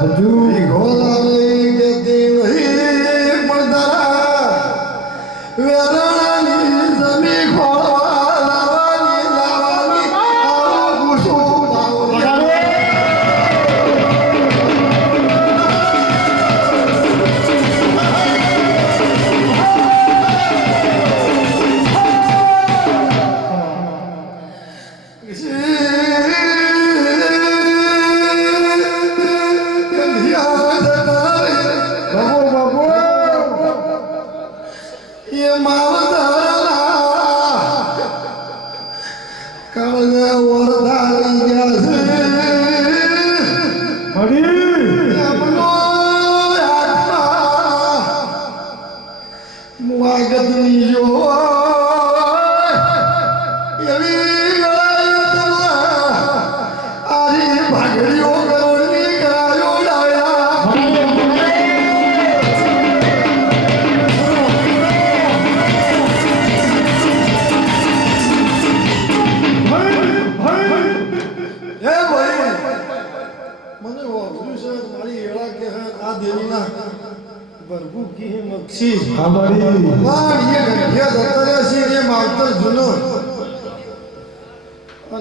હજુ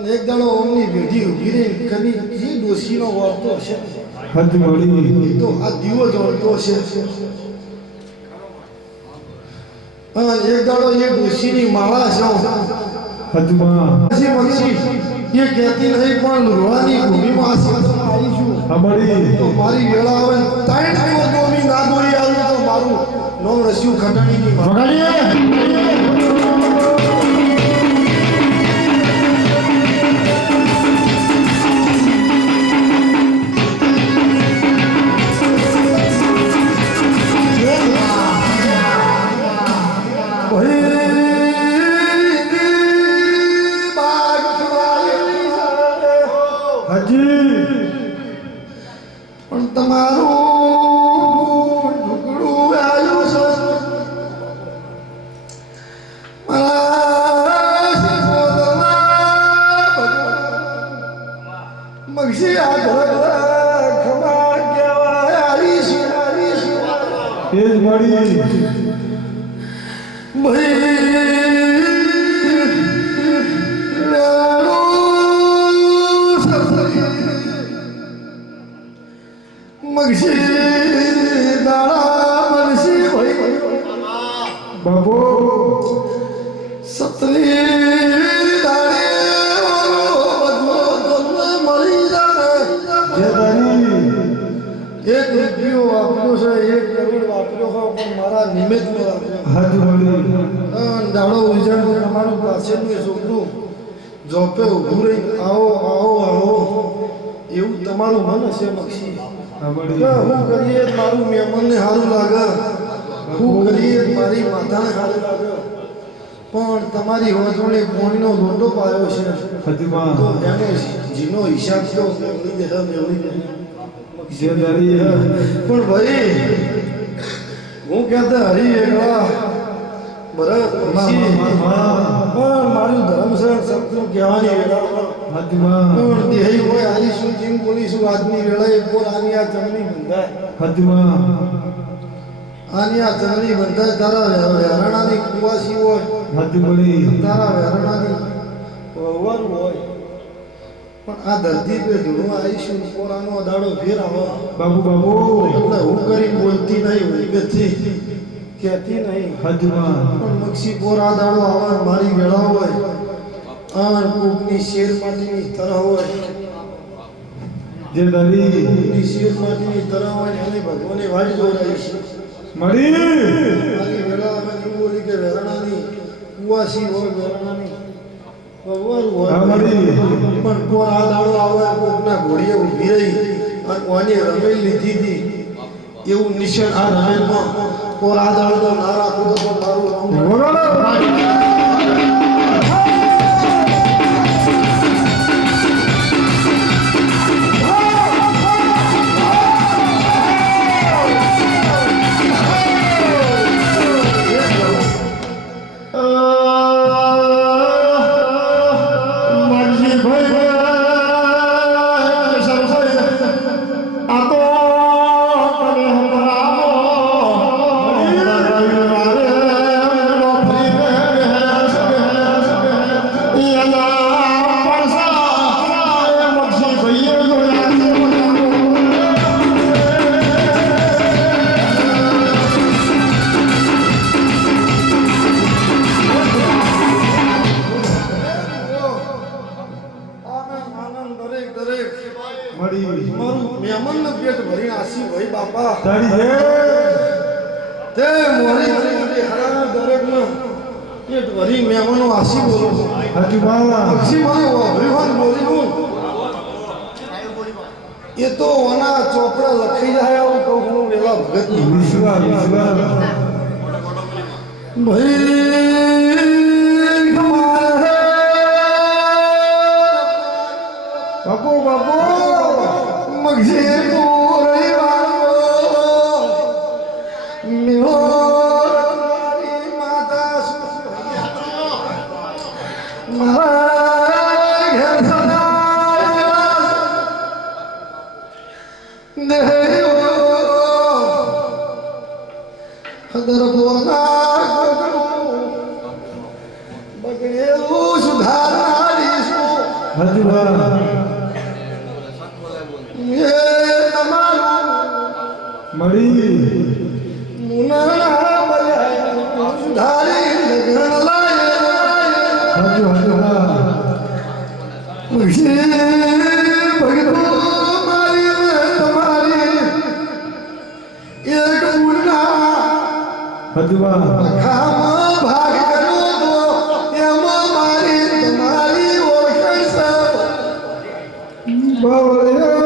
એક દાડો ઓમની બેઠી ઉભી રહી કદી જે ડોશીનો વાર્તો છે તો આ દીવો જોડતો છે અને એક દાડો એ ડોશીની માળા છે એ કહેતી નહીં પણ રોવાની ભૂમિમાં આવીશું તો મારી વેળા આવે 3 દિવસ ડોમી ના દોરી આવ્યું તો મારું નોમ રસ્યું ખટાણીની જોપે ઉભું રહી આવો આવો આવો એવું તમારું મન હશે મક્ષી હું કરીએ મારું મહેમાનને સારું લાગે હું કરીએ મારી માતાને સારું લાગે પણ તમારી હોજોને પોણીનો લોટો પાયો છે તો એને જીનો હિસાબ તો પણ ભાઈ હું કહેતા હરી એકલા બરાબર મારું ધર્મસર સપનું કહેવાની વેળા પણ દેહી હોય આવીશું જીમ બોલીશું આજની વેળાએ બોલ આની આ ચમની બંધાય આની આ ચમની બંધાય તારા વેરણાની કુવાસી હોય તારા વેરણાની વહવારું હોય પણ આ ધરતી પે ધૂળવા આવીશું પોરાનો દાડો ફેર આવો બાબુ એટલે હું કરી બોલતી નહીં વિગતથી કહેતી નહીં પણ મક્ષી પોરા દાડો આવા મારી વેળા હોય આર કોકની શેર માટીની તરહ હોય જે દરી શેર માટીની તરહ હોય એને ભગવાને વાડી જોડાઈ છે મારી વેળા અમે બોલી કે વેરણાની કુવાસી હોય વેરણાની વવારું હોય પણ પોરા દાડો આવે કોકના ઘોડીએ ઊભી રહી અને કોની રમેલ લીધી હતી એવું નિશાન આ રમેલમાં પોરા દાડો ના રાખું તો મારું તારી જય તે મોરી મોરી હરા દરેકમાં એક વરી મહેમાનો આસી બોલો હાજી બાવા આસી મને વાભર્યું બોલી હું એ તો ઓના ચોપડા લખી જાય આવું કહું હું વેલા ભગત વિશ્વા ભાઈ બાપુ બાપુ મગજે મોરી વાળો મેહો મારી માતા મારા ઘર સદા દેવો હદર બોના બગડેલું સુધારનારી શું હાજી બાવા મળી મુના બલ્યા સુધારી લગન લાય હાજી હા મુશે ભગતો મારી તમારી એક મુના હાજી બાવા ખામાં ભાગ કર્યો તો એમાં મારી તમારી ઓળખ સબ બાવળિયા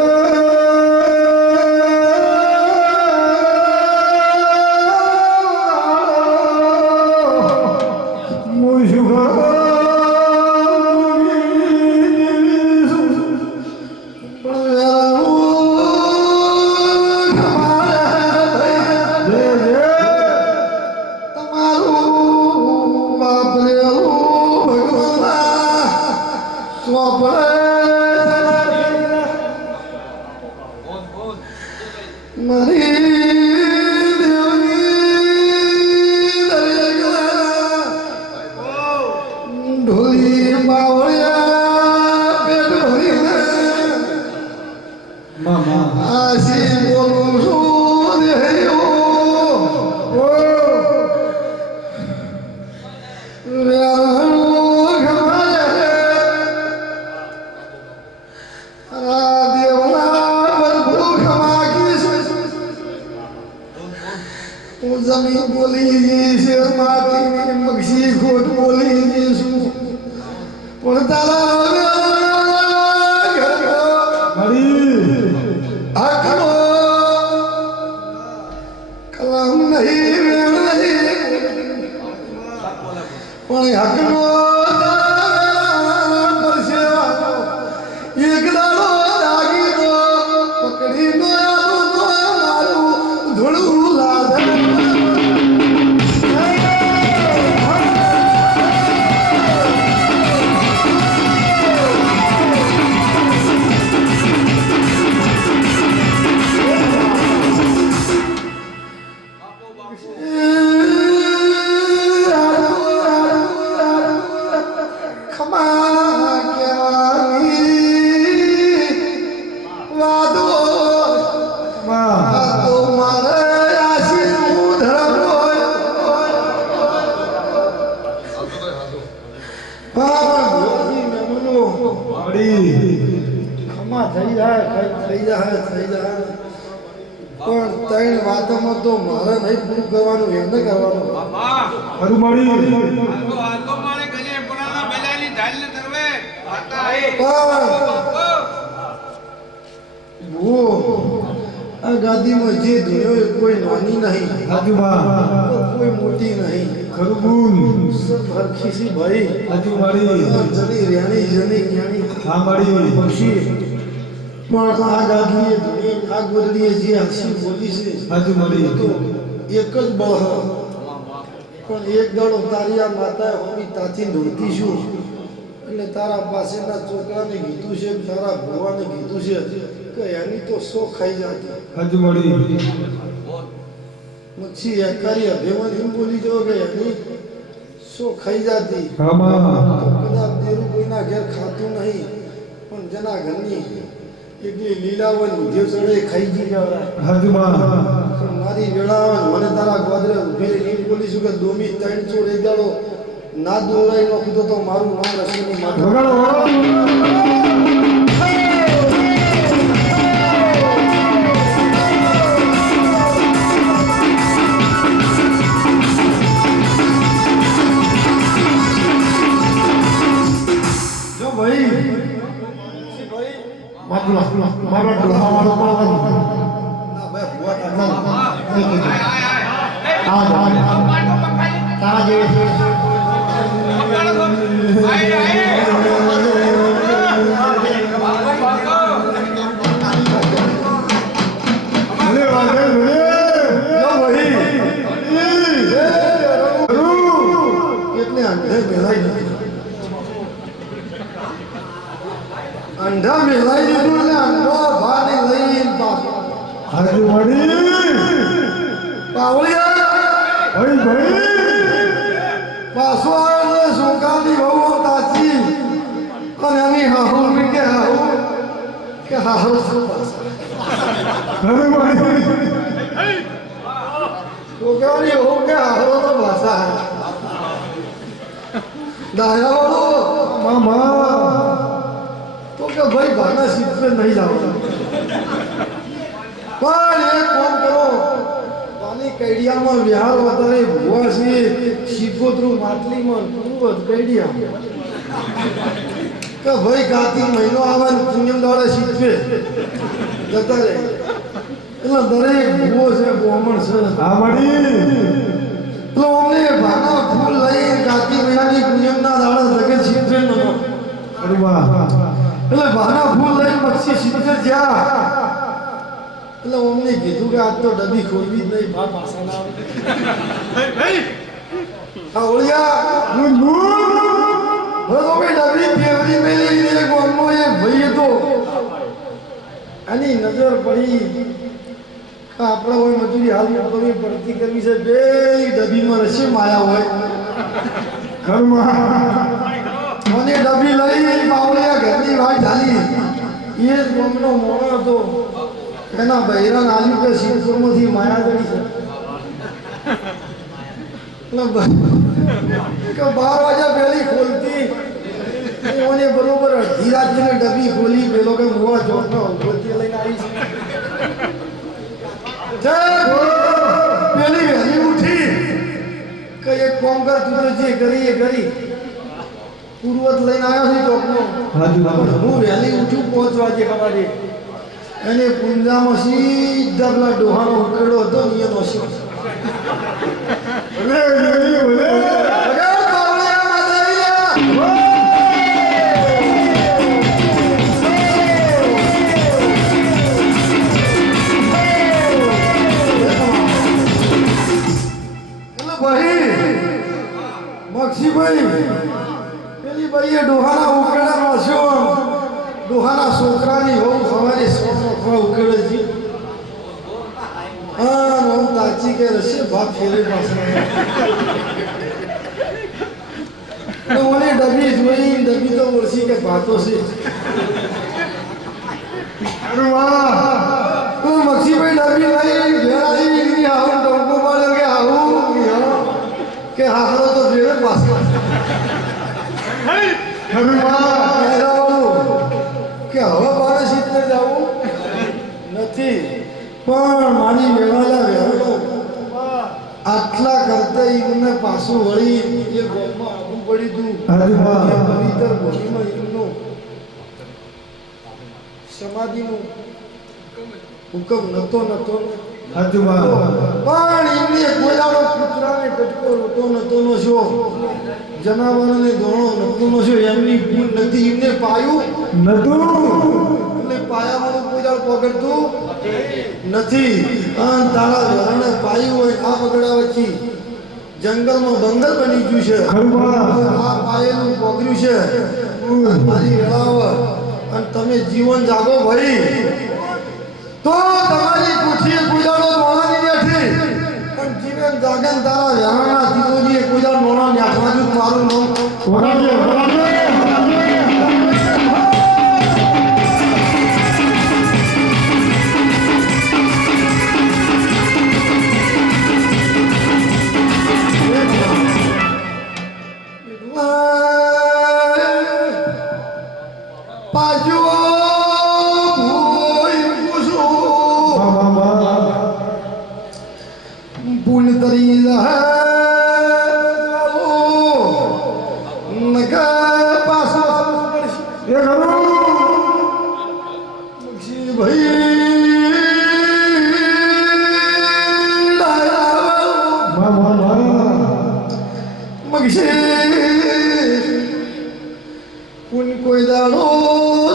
જમીન બોલી છે માટી મગસી ખોટ બોલી છું પણ તારા આખો કલમ નહીં વેણ નહીં પણ હકનો એક દાડો દાગી દો પકડી દો મારું ધોળું લાદા પણ ત્રણ વાતોમાં તો મારે નહીં પૂરું કરવાનું એમને કરવાનું ખરું મળી આ ગાદીમાં જે ધોયો એ કોઈ નાની નહીં હાજી બાવા કોઈ મોટી નહીં ખરું ગુણ સબ હરખી સી ભાઈ હાજી મળી જની રેણી જની જ્ઞાની હા મળી પક્ષી પણ આ ગાદીએ ધોઈ આ ગોદડીએ જે હસી બોલી છે હાજી મળી તો એક જ બળ પણ એક દાડો તારી આ માતાએ હોમી તાથી દોડતી છું એટલે તારા પાસેના છોકરાને કીધું છે તારા ભુવાને કીધું છે કે એની તો સો ખાઈ જાતી હાજી મળી મચ્છી એકારી અભિમાન એમ બોલી જો કે એની સો ખાઈ જાતી કદાચ દેરું કોઈના ઘેર ખાતું નહીં પણ જેના ઘરની એટલી લીલાવન ઉધ્યો ચડે ખાઈ જી જવરા હાજી બાવા મારી વેળાવન મને તારા ગોદરે ઉભી રહી એમ બોલીશું કે દોમી ત્રણ ચોર એક દાડો ના દોરાઈ નાખું તો મારું નામ રસોની માતા વગાડો મારા ડોહાવાળો પણ ના ભાઈ ભુવા કાકા તારા જેવી અરે વાગે રે યો ભાઈ એટલે અંધે મેલાઈ દીધું અંધા મેલાઈ દીધું ને અંધો ભાને લઈને પાછો હાજુ વડી પાવળિયા ભાઈ પાછો આવ્યો ને સુકાની બહુ તાચી અને એની હાહુ કે હાહુ શું પાછા અરે ભાઈ સુકાની બહુ કે હાહુ તો ભાષા દાયાવાળો મામા તો કે ભાઈ ભાના સીધે નહીં જાવ પણ એક કામ કરો પાણી કૈડિયામાં વિહાર વધારે ભુવા છે શીખોતરું માટલીમાં પૂર્વત કૈડિયા કે ભાઈ કાર્તિક મહિનો આવે ને પૂનમ દાડે શીખવે જતા રહે એટલે દરેક ભુવો છે બ્રાહ્મણ છે હા વડી એટલે અમને ભાના ફૂલ લઈ કાર્તિક મહિનાની પૂનમના દાડે જગત શીખવે નતો અરે વાહ એટલે ભાના ફૂલ લઈને પછી શીખવે જ્યાં એટલે અમને કીધું કે આજ તો ડબ્બી ખોલવી જ નહીં ભા પાછા ના આવે હા ઓળિયા બરોબર ડબ્બી ફેવરી મેલી એક ગામનો એક ભાઈ હતો આની નજર પડી કે આપણે હોય મજૂરી હાલ કરવી પડતી કરવી છે પેલી ડબ્બીમાં રસી માયા હોય ઘરમાં મને ડબ્બી લઈ બાવળિયા ઘરની વાત ઢાલી એ જ ગામનો મોણો હતો એના બૈરાન આલ્યું કે શિવપુરમાંથી માયા જડી છે કે 12 વાગ્યા પહેલી ખોલતી મને બરોબર અડધી રાતની ડબ્બી ખોલી પેલો કે મોવા ચોકનો ઉપરથી લઈને આવી છે પેલી વહેલી ઉઠી કે એક કોમ કર તું તો જે કરી એ કરી પૂર્વત લઈને આવ્યો છે ચોકનો હું વહેલી ઉઠ્યું 5 વાગે સવારે એને પુંજામાં સીધા પેલા ડોહાનો ઉકેડો હતો ને એનો શિવ મક્ષીભાઈ પેલી ભાઈએ ડોહાના ઉકેડા નોસ્યો ડોહાના છોકરાની હોમ સવારે સોનો ઉકેડે છે હા હું તાચી કે રસે બાપ ફેરે પાસે મને ડબ્બી જોઈ ડબ્બી તો ઓળખી કે ભાતો છે અરે વાહ હું મક્ષીભાઈ ડબ્બી લઈ ઘેર આવી આવું ટોકો પાડ્યો કે આવું કે હાથરો તો ફેરે પાસે અરે વાહ કે હવે મારે સીધે જવું નથી પણ મારી વેવાલા વેવાનો આટલા કરતા એમને પાછું વળી એ ગોળમાં આગું પડી તું અરે વાહ પવિત્ર ભૂમિમાં એમનું સમાધિનું હુકમ નતો હાજુ વાહ પણ એમને કોયલાનો કૂતરાને કટકો રોટો નતો નો છો જનાવરને દોણો નતો નો છો એમની ભૂલ નથી એમને પાયું નતું એટલે પાયાવાળું કોઈ પકડતું નથી અને તારા ઘરને પાયું હોય આ પકડા વચ્ચે જંગલમાં બંગલ બની ગયું છે આ પાયેલું પકડ્યું છે મારી વેળાવ અને તમે જીવન જાગો ભાઈ તો તમારી કુઠીએ કુદાડો નોણાની બેઠી અને જીવન જાગન તારા વેળાના જીવોજીએ કુદાડ નોણા નાખવા દઉં મારું નામ ભૂલ તરી બક્ષીશ કોઈ દાડો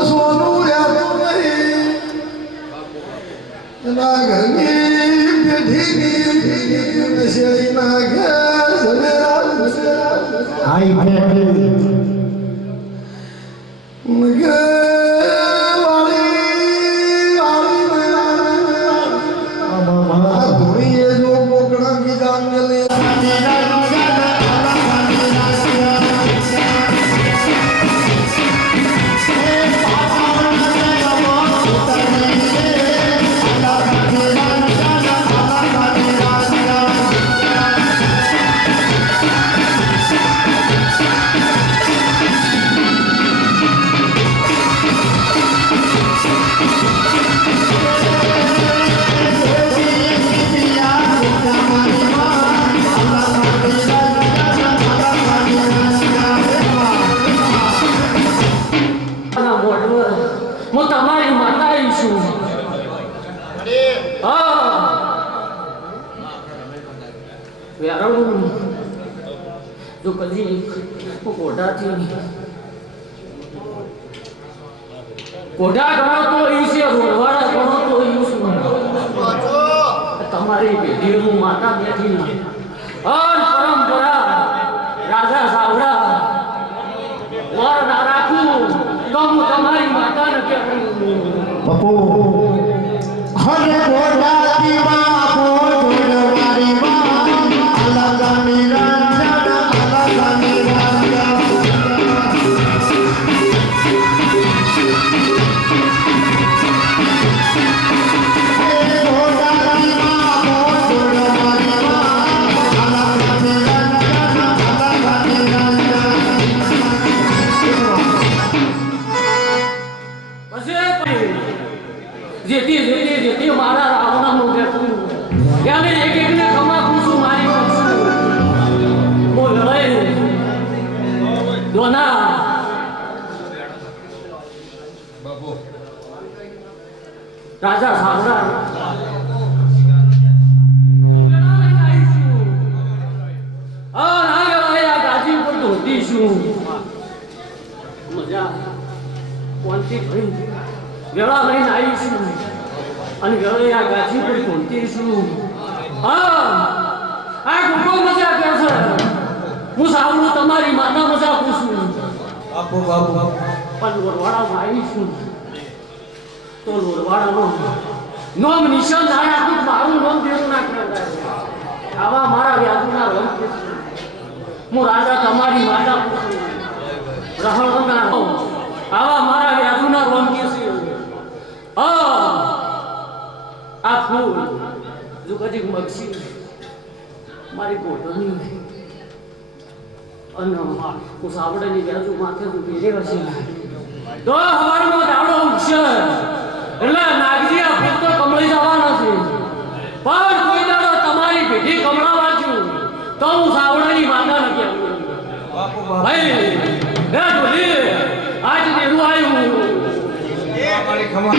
સોનું રહેતું નહીં એના ઘરની પેઢીની નશેડી ના ઘેર સવેરા આઈ પેઢી હું તમારી માતા છું. વેરાણું જો કદી કોઢાથી કોઢા ગણો તો ઈ છે, રોડવાળા ગણો તો ઈ છું. તમારી પેઢીનું માતા બેઠી પરંપરા રાજા સાવડા વર ના રાખું તો હું તમારી માતાને કહેવું. બાપુ હરે ગોડાતી બાપો જોડવારી બા અલગ નિરંજન અલગ નિરંજન જેથી મારા રાવણાનું બેઠું ત્યારે એક એકને ખમા પૂછું મારી પૂછું બોલ લડાઈ દોના રાજા સાવડા ગાજી ઉપર ધોતી છું મજા કોણથી ભાઈ વેળા લઈને આવી છું અને ઘરે આ ગાજી પર પહોંચી છું. આ ગુગો મજા કરશે. હું સાવડું તમારી માતા મજા પૂછું. બાપુ બાપુ પણ લોરવાડામાં આવી છું તો લોરવાડાનો નોમ નિશાન ના રાખું, મારું નોમ દેવું ના કહેવાય. આવા મારા વ્યાજના રંગ હું રાજા તમારી માતા પૂછું. રહણના આવા મારા વ્યાજના રંગ કે છે. આ ફૂલ જો કદી મગસી મારી ગોઠવણી અને હું સાવડાની વ્યાજુ માથે ભેરે હશે તો હવારમાં દાડો ઉઠશે એટલે નાગજી આ ફૂલ તો કમળી જવાના છે. પણ કોઈ દાડો તમારી પેઢી કમળાવા છું તો હું સાવડાની માતા નથી આવું. ભાઈ હે બોલી આજ દેવું આવ્યું મારી ખમા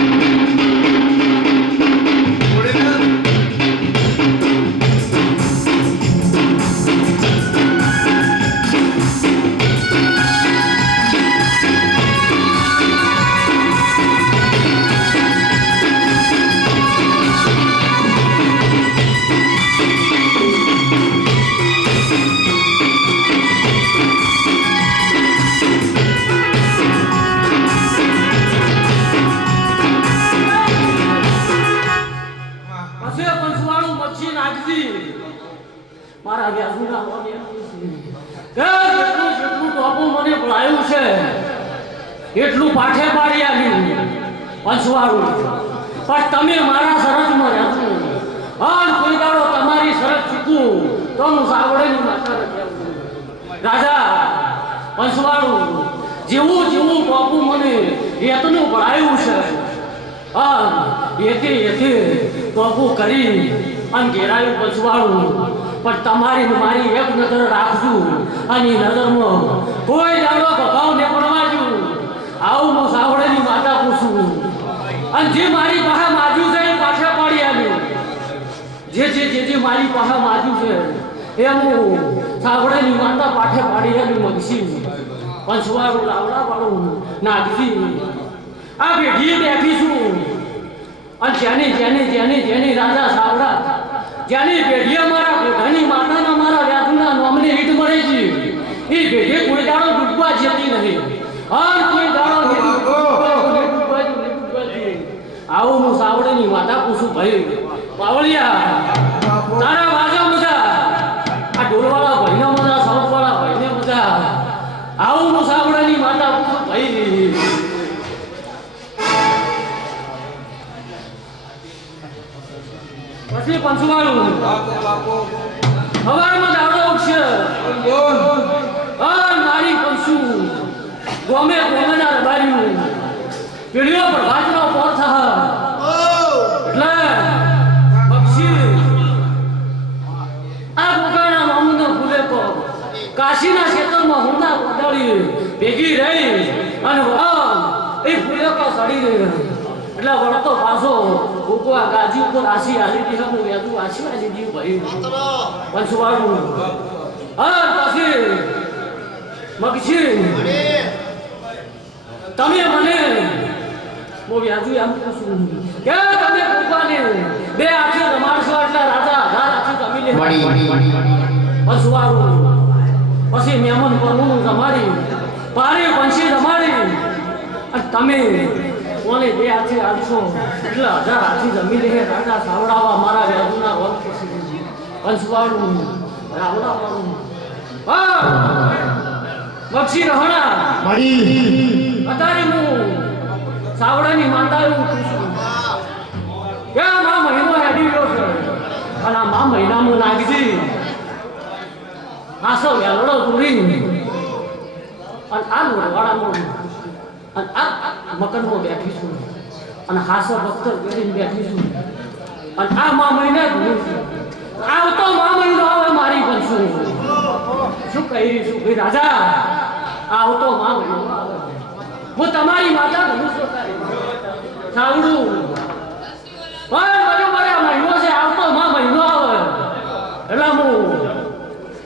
મારા વ્યાસુના જેટલું બાપુ મને ભણાયું છે એટલું પાઠે પાડી આવ્યું પંચવાળું. પણ તમે મારા શરતમાં રહેશો અને કોઈ દાડો તમારી શરત ચૂકવું તો હું સાવડેની માતા નથી આવું. રાજા પંચવાળું જેવું જેવું બાપુ મને એટલું ભણાયું છે એથી બાપુ કરી અને ઘેરાયું પંચવાળું. પણ તમારી મારી એક નજર રાખજો અને નજરમાં કોઈ દાડો ભગાવ ને પડવાજો. આવું હું સાવડેની માતા પૂછું અને જે મારી પાસે માજ્યું છે એ પાછા પાડી આવ્યું. જે મારી પાસે માજ્યું છે એ હું સાવડેની માતા પાઠે પાડી આલ્યું મગસી પંચવાળું લાવડા વાળું નાગજી આ પેઢી બેઠી છું અને જેની રાજા સાવડા જેની પેઢી અમારા પોતાની માતાના મારા વ્યાધુના નોમની રીત મળે છે એ પેઢી કોઈ દાડો ડૂબવા જતી નહીં અને કોઈ દાડો ડૂબવા જતી આવું હું સાવડાની માતા પૂછું ભાઈ પાવળિયા તારા વાજા મજા આ ઢોલવાળા ભાઈને મજા સૌવાળા ભાઈને મજા આવું હું સાવડાની માતા પૂછું ભાઈ પછી પંચવાળું હવારમાં દાડો ઉઠશે નારી પંચુ ગોમે ગોમેના રબાર્યું પેઢીઓ પ્રભાતનો પોર થા એટલે પક્ષી આ ગોગાના મામુનો ફૂલે પર કાશીના ક્ષેત્રમાં હુંડા પડાડી ભેગી રહી અને એ ફૂલે પર સડી રહી એટલે વળતો પાછો ઉગવા ગાજી ઉપર આશી હાલી દીધું યાદું આશી જીવ ભાઈ પંચવાળું પછી મગજી તમે મને હું વ્યાજુ એમ પૂછું કે તમે ભગવાને બે આખી રમાડશો એટલે રાજા હજાર આખી જમી લે પંચવાળું પછી મહેમાન પરનું જમાડી પારી પંછી જમાડી અને તમે કોને બે હાથી આલશો એટલે હજાર હાથી જમી લે રાજા સાવડાવા મારા વ્યાજુના વંશ પછી પંચવાળું રાવડાવાળું બક્ષી રહણા અત્યારે હું સાવડાની માતા એવું પૂછું કે આ મહિનો હેડી ગયો છે અને આ મહિનામાં નાગજી હાસો વેલડો પૂરી અને આ મોરવાડામાં અને આ મકનમાં બેઠી છું અને હાસો બખ્તર પહેરીને બેઠી છું અને આ મહિને આવતો મહિનો આવે મારી પણ શું કહી છું ભાઈ રાજા આવતો મહિનો આવે હું તમારી માતા ઘણું સ્વીકારી સાવડું પણ બરોબર આ મહિનો છે આવતો મહિનો આવે એટલે હું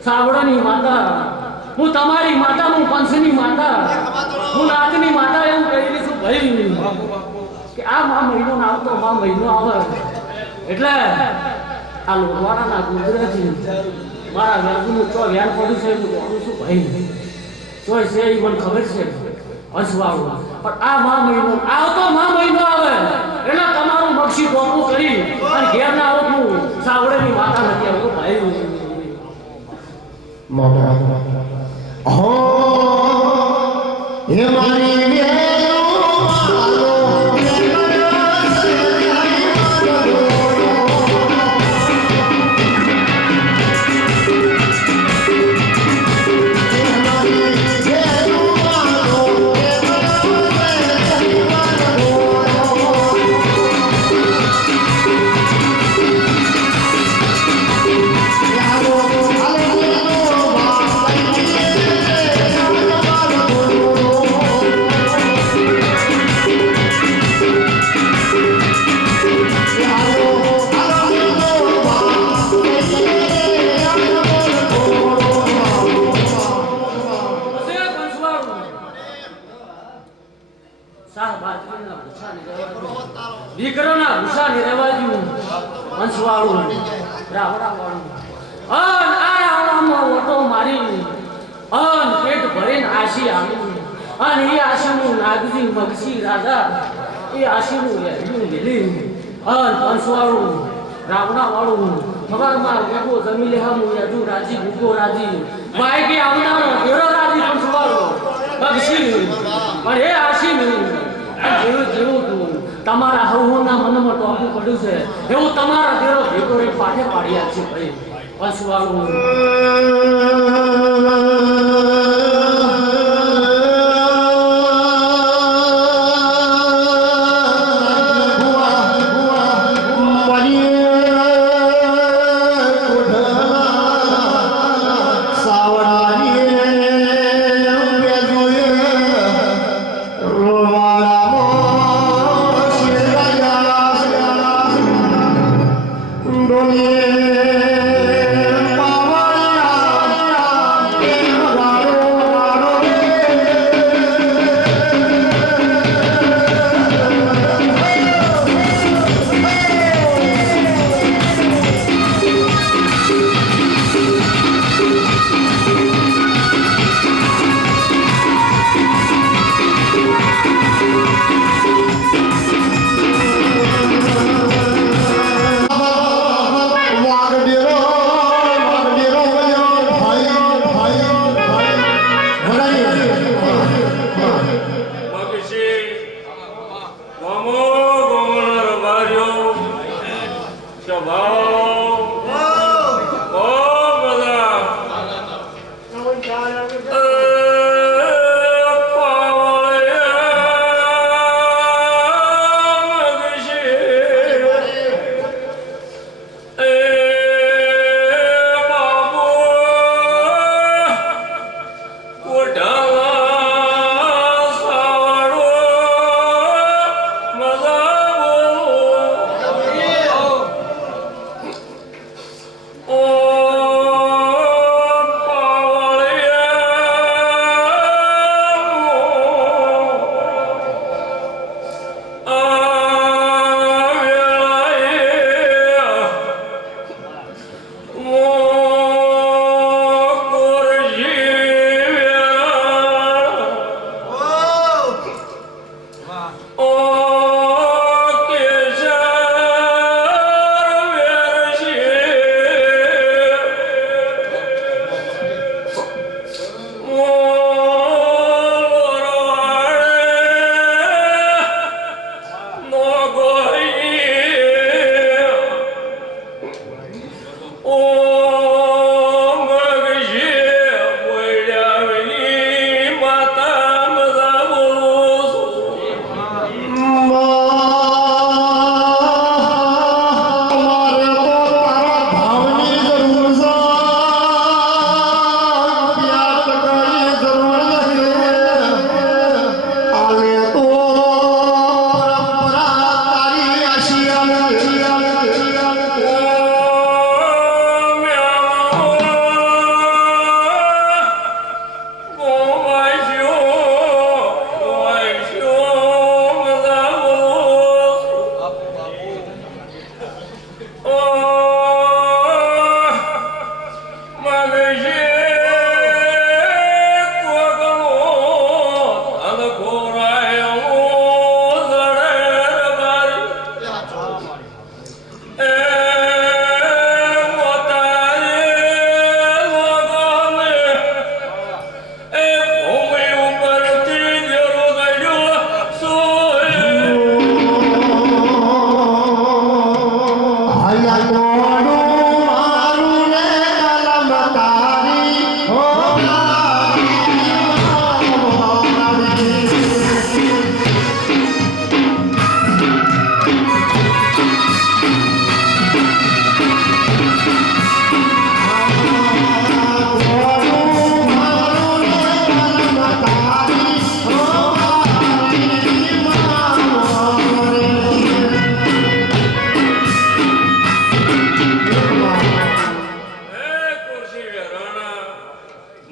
સાવડાની માતા હું તમારી માતા હું પંચની માતા હું નાથની માતા એવું કહી છું ભાઈ કે આ મહિનો આવતો મહિનો આવે એટલે આ લોટવાડાના ગુજરાતી મારા વ્યાજનું ચો વ્યાન પડ્યું છે હું જાણું છું ભાઈ ચોય છે એ મને ખબર છે હસવાળું પણ આ મહિનો આવતો મહિનો આવે એટલે તમારું મક્ષી ગોપું કરી અને ઘેર ના આવું હું સાવડેની માતા નથી આવતું ભાઈ હો હે મારી દીકરાના ભૂસાની રેવાજ્યું હંસવાળું રાવડાવાળું આ રાવડામાં ઓટો મારી પેટ ભરીને આશી આવ્યું અને એ આશીનું નાગજી મગસી રાજા એ આશીનું વેલ્યું મેલી હંસવાળું રાવડાવાળું ખબરમાં ગોગો જમી લેહામું યાદુ રાજી ગોગો રાજી બાઈકે આવનારો ઘેરો રાજી હંસવાળો મગસી પણ એ આશીનું જેવું તમારા હવના મનમાં ટોપું પડ્યું છે એવું તમારા દેરો ભેગો રે પાઠે પાડ્યા છે ભાઈ પંચવાળું પાવળિયા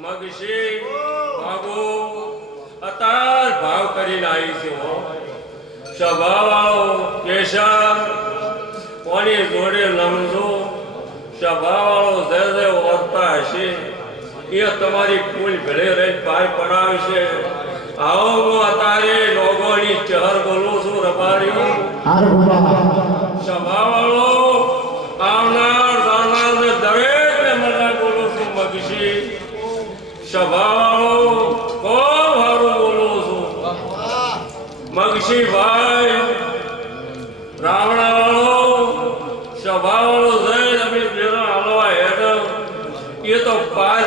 મગશી ભાગો અતાર ભાવ કરીને આવી છે હો. સ્વભાવ કેશર કોની જોડે લમજો સ્વભાવ જે જે ઓરતા હશે એ તમારી કુલ ભેળે રહી પાર પડાવશે. આવો હું અત્યારે લોગોની ચહર બોલું છું રબારીઓ. સ્વભાવવાળો આવનાર જાણનાર ને દરેકને મને બોલું છું મગશી. સ્વભાવવાળો ખૂબ સારું બોલું છું મગશી ભાઈ. રાવણાવાળો સ્વભાવવાળો જઈ તમે જેનો હાલવા હેડ એ તો પાર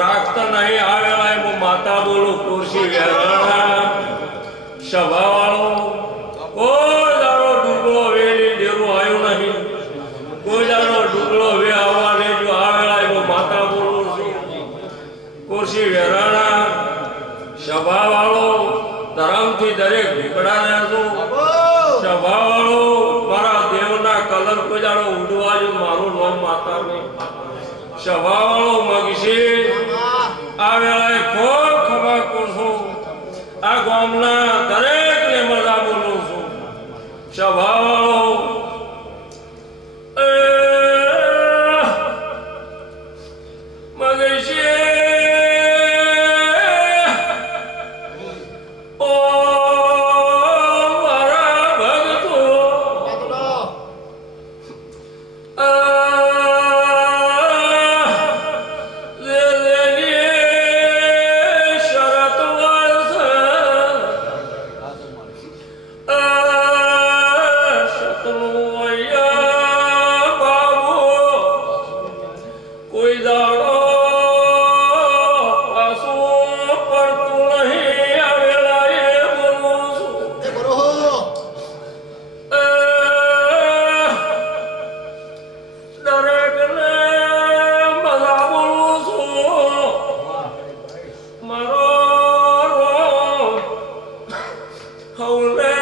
રાખતા નહીં આવેલા હું માતા બોલું ખુરશી વેરાણા. સ્વભાવવાળો કોઈ દાડો ડુગળો વેલી ડેરું આવ્યું નહીં. કોઈ દાડો ડુગળો વે આવવાને જો આવેલા હું માતા બોલું છું ખુરશી વેરાણા. સ્વભાવવાળો ધરમથી દરેક ભીકડા રહેજો. સ્વભાવવાળો મારા દેવના કલર કોઈ દાડો ઉડવા જો મારું નામ માતા નહીં. સ્વભાવવાળો મગશી આ વેળાએ ખૂબ ખબર કરશો. આ ગામના દરેકને મજા બોલું છું. સ્વભાવવાળો મગશી ઓ મારા ભગતો કોઈ દાડો પાછું પડતું નહીં. આવેલા એ બોલું છું દરેકને મજા બોલું છું. મારો હવને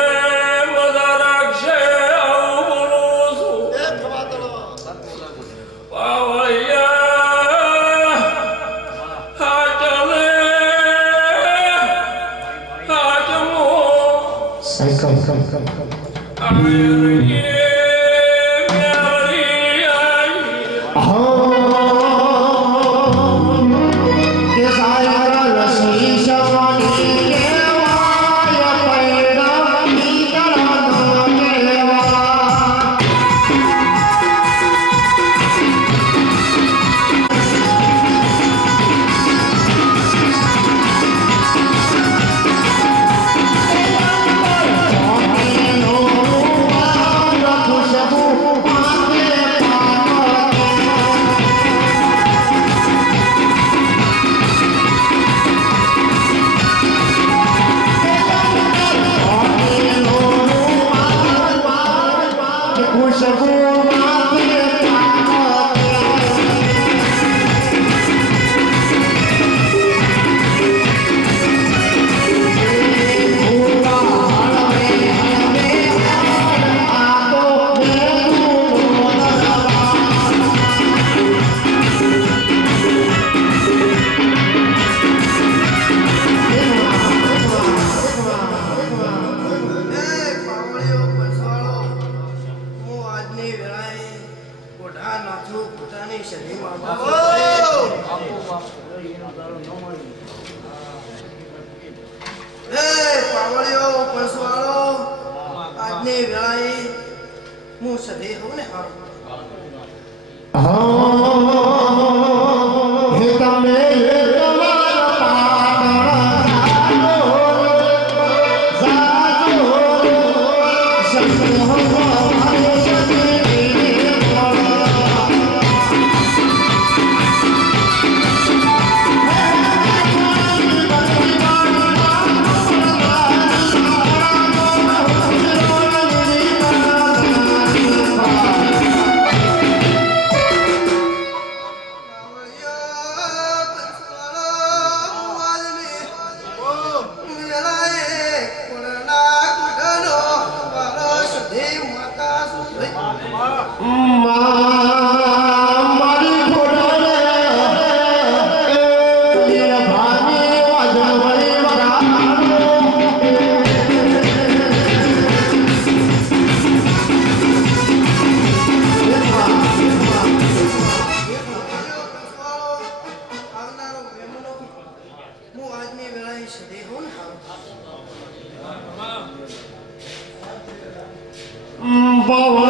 મજા રાખશે આવું બોલું છું. પાવળિયા હાચલે હાચમો આયરી મેરી આઈ. પાવળિયો પંસવાળો આજની વેળાએ હું સધે હોઉં ને હારું. Yeah.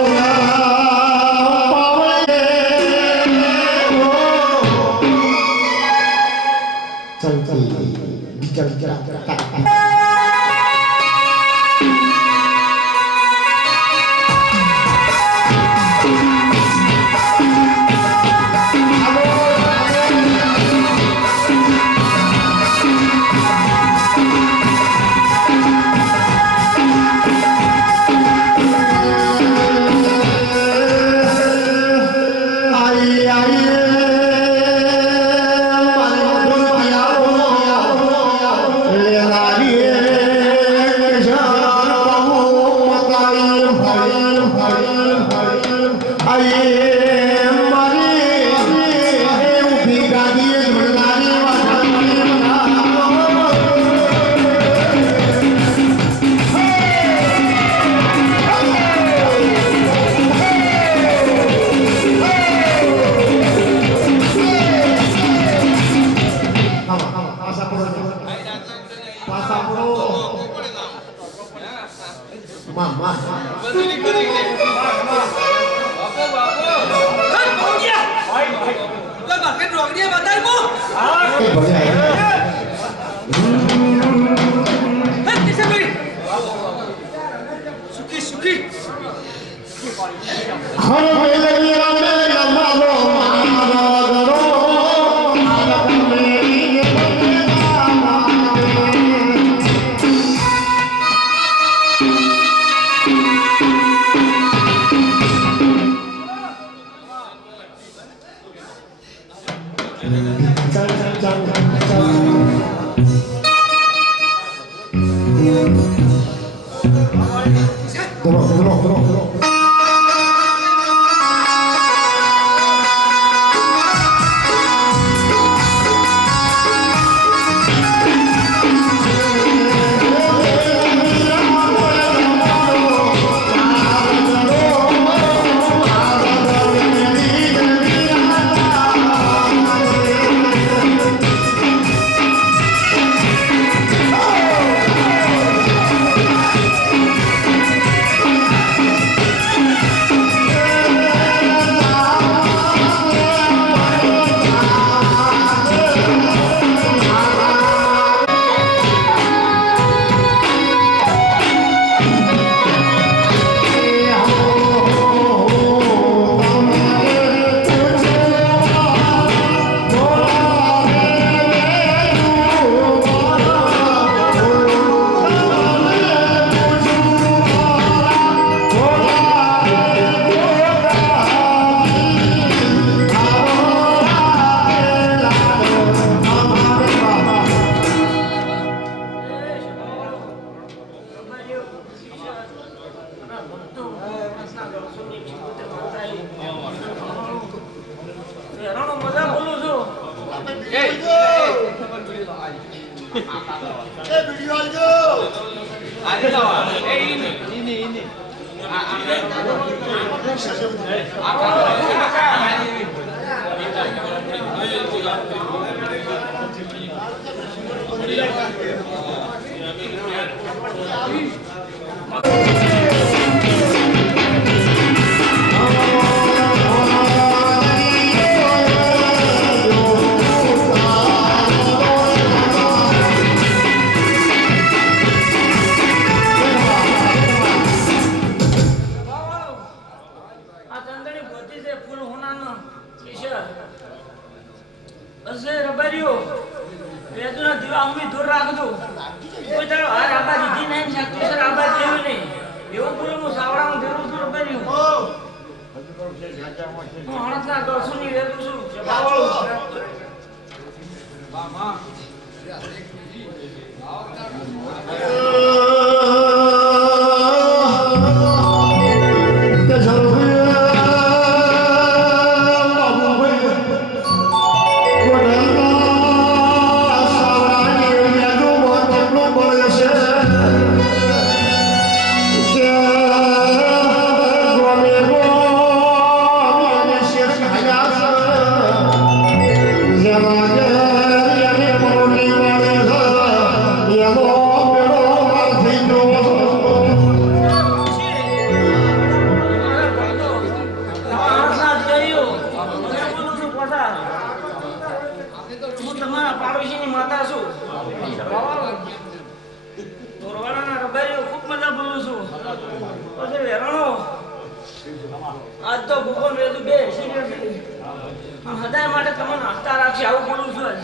પાડોશીની માતા છું તોરવાડાના રબારીઓ ખૂબ મજા બોલું છું પછી વેરણો આજ તો ભૂગોળ વેદું બે સિરિયસ હદાય માટે તમને હસતા રાખશે આવું બોલું છું આજ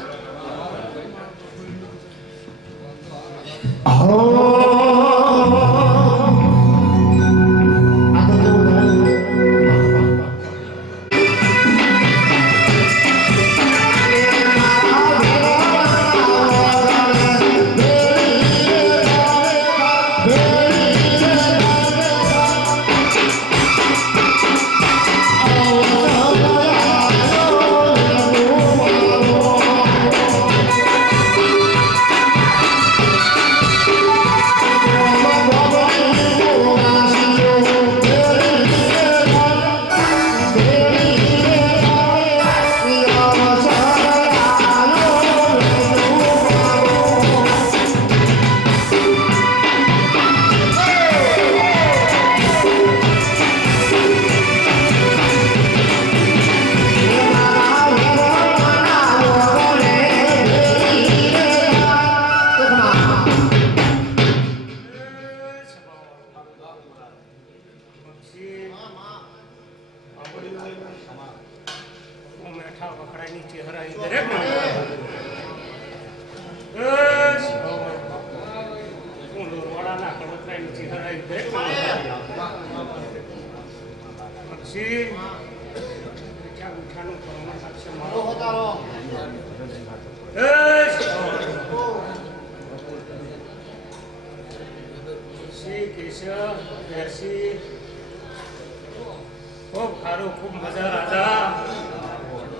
ખૂબ સારું ખૂબ મજા રાજા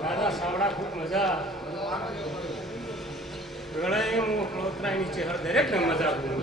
રાજા સાવડા ખૂબ મજા વેળાએ હું કળોતરાની ચહેર દરેકને મજા આપું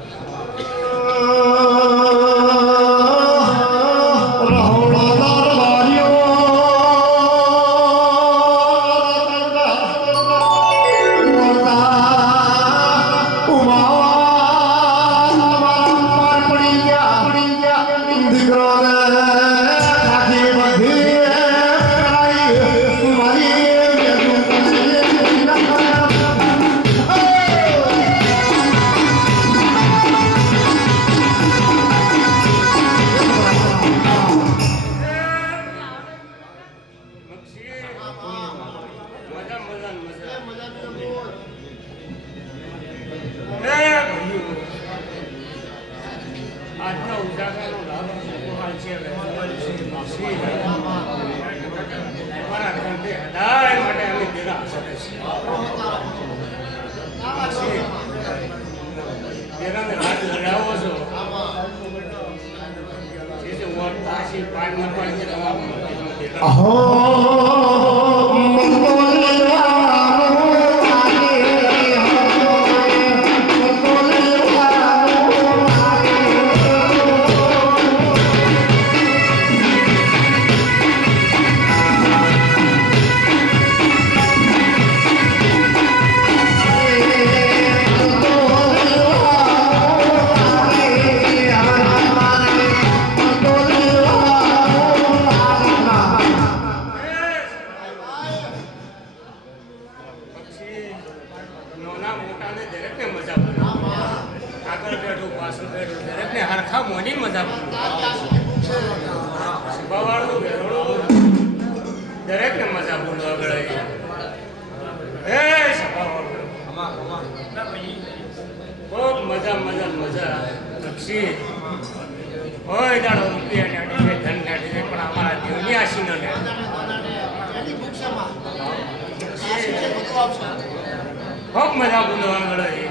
ખૂબ મજા બોલવા મળે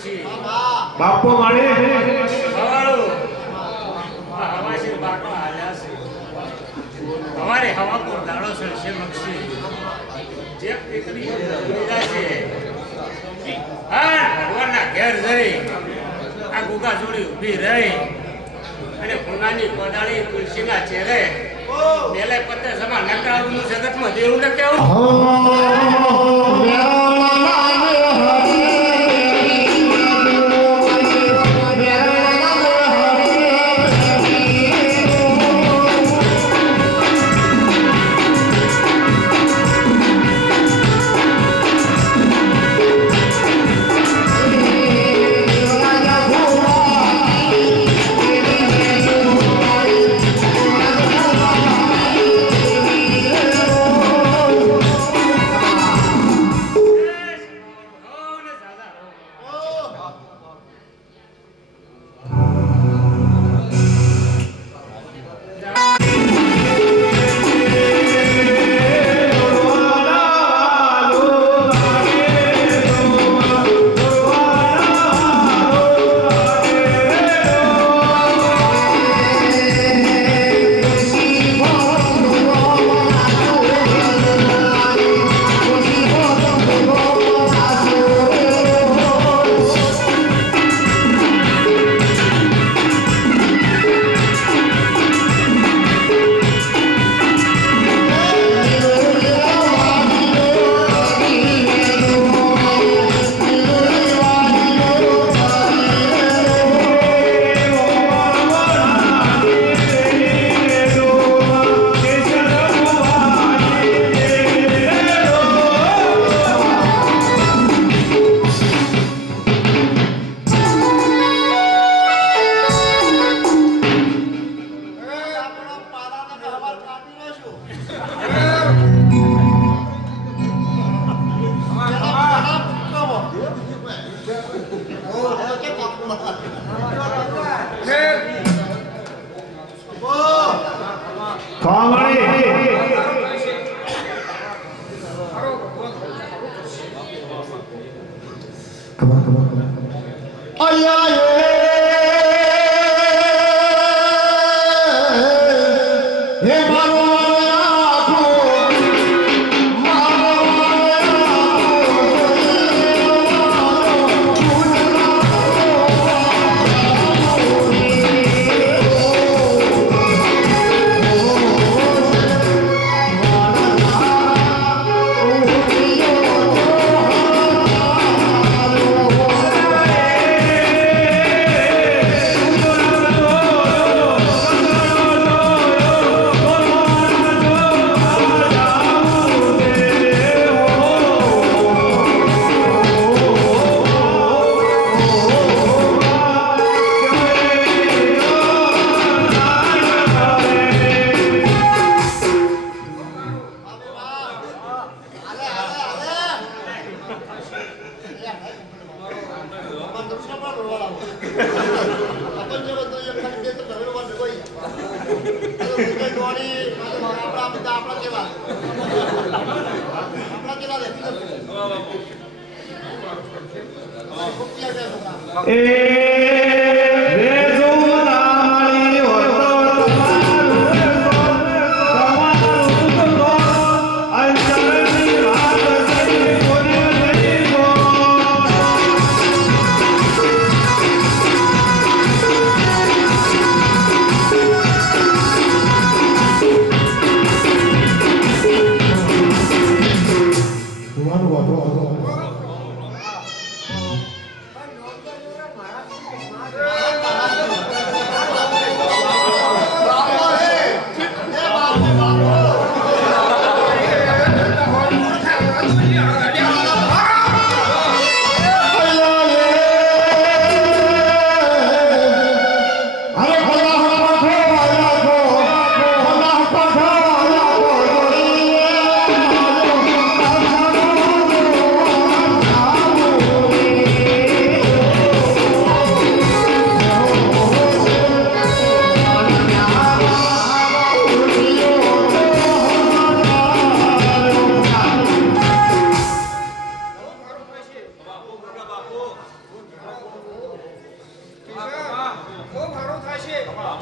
બક્ષી બાપો માળી હવાળો આ હવાશીર બાટો હાલ્યા છે અમારે હવા પર દાડો છે બક્ષી જે દીકરી જાય છે હા ભગવાનના ઘેર જઈ આ ગુગા જોડી ઊભી રહી અને ગુનાની કોદાળી તુલસીના ચેરે પેલે પત્તે સમા નકરાવનું જગતમાં દેવું ને કેવું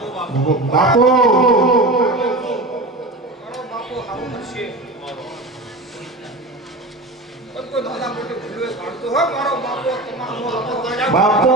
બાપુ મારો બાપો આવું છે બધો નાના મોટી ભૂલો કાઢતો હો મારો બાપો તમારો બાપો